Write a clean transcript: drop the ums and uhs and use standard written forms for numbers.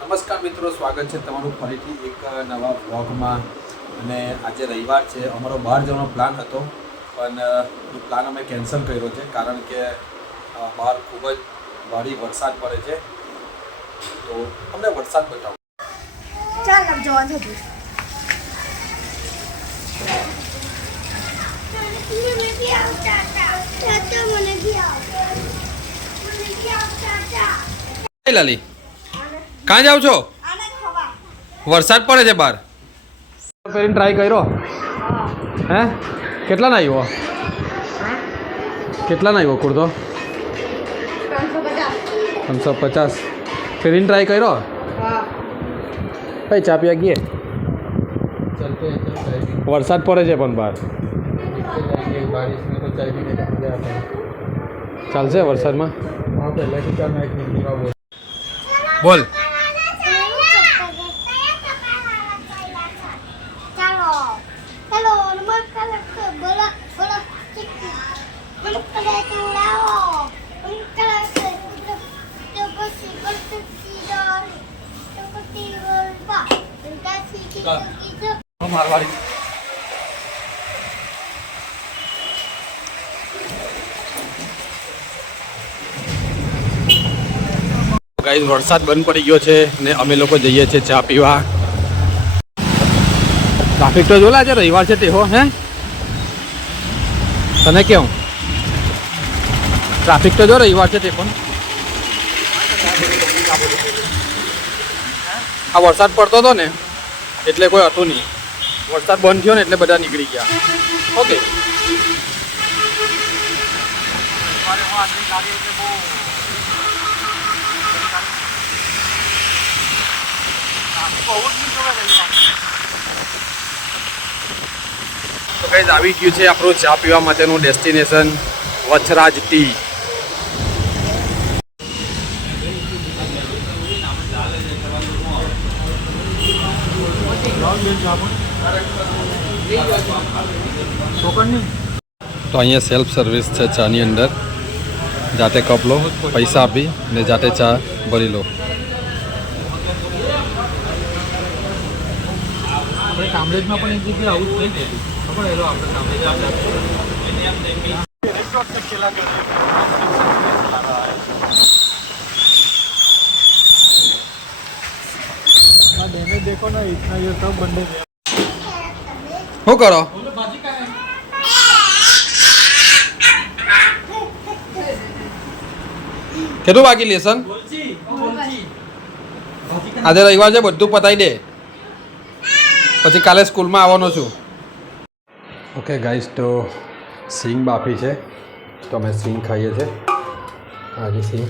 નમસ્કાર મિત્રો, સ્વાગત છે તમારું ફરીથી એક નવા વ્લોગમાં. અને આજે રવિવાર છે. અમારો બહાર જવાનો પ્લાન હતો, પણ એ પ્લાન અમે કેન્સલ કર્યો છે કારણ કે બહાર ખૂબ જ ભારે વરસાદ પડે છે. તો તમને વરસાદ બતાવો. ચાલ જવા થતું લાલી, ક્યાં જાવ છો? વરસાદ પડે છે બહાર. પહેરીને ટ્રાય કર્યો હે? કેટલા ના આવ્યો? કેટલા ના આવ્યો કુર્તો? 550. પહેરીને ટ્રાય કર્યો? ભાઈ ચા પીવા ગયે. વરસાદ પડે છે પણ બહાર. ચાલશે વરસાદમાં? બોલ. ગાઈસ, વરસાદ બંધ પડી ગયો છે ને અમે લોકો જઈએ છીએ ચા પીવા. ટ્રાફિક તો જોલા છે, રવિવાર છે તેહો હે તને કેવું? ટ્રાફિક તો જો રવિવાર છે તે પણ. આ વરસાદ પડતો હતો ને એટલે કોઈ હતું નહીં. વરસાદ બંધ થયો ને એટલે બધા નીકળી ગયા. ઓકે. તો ગાઈસ, આવી ગયું છે આપણું ચા પીવા માટેનું ડેસ્ટિનેશન, વચરાજ ટી. તો અહીંયા સેલ્ફ સર્વિસ છે ચાની અંદર. જાતે કપ લો, પૈસા આપી ને જાતે ચા ભરી લો. કામરેજમાં પણ એક જગ્યાએ આવું જ નહીં ખબર એલો આપણે डैमेज देखो ना, इतना ये सब बंदे શું કરો? કેટલું બાકી લેસન? આજે રવિવાર છે, બધું પતાવી દે પછી કાલે સ્કૂલમાં આવવાનો છું. ઓકે ગાઈસ, તો સિંગ બાફી છે તો અમે સિંગ ખાઈએ છીએ. આજે સિંગ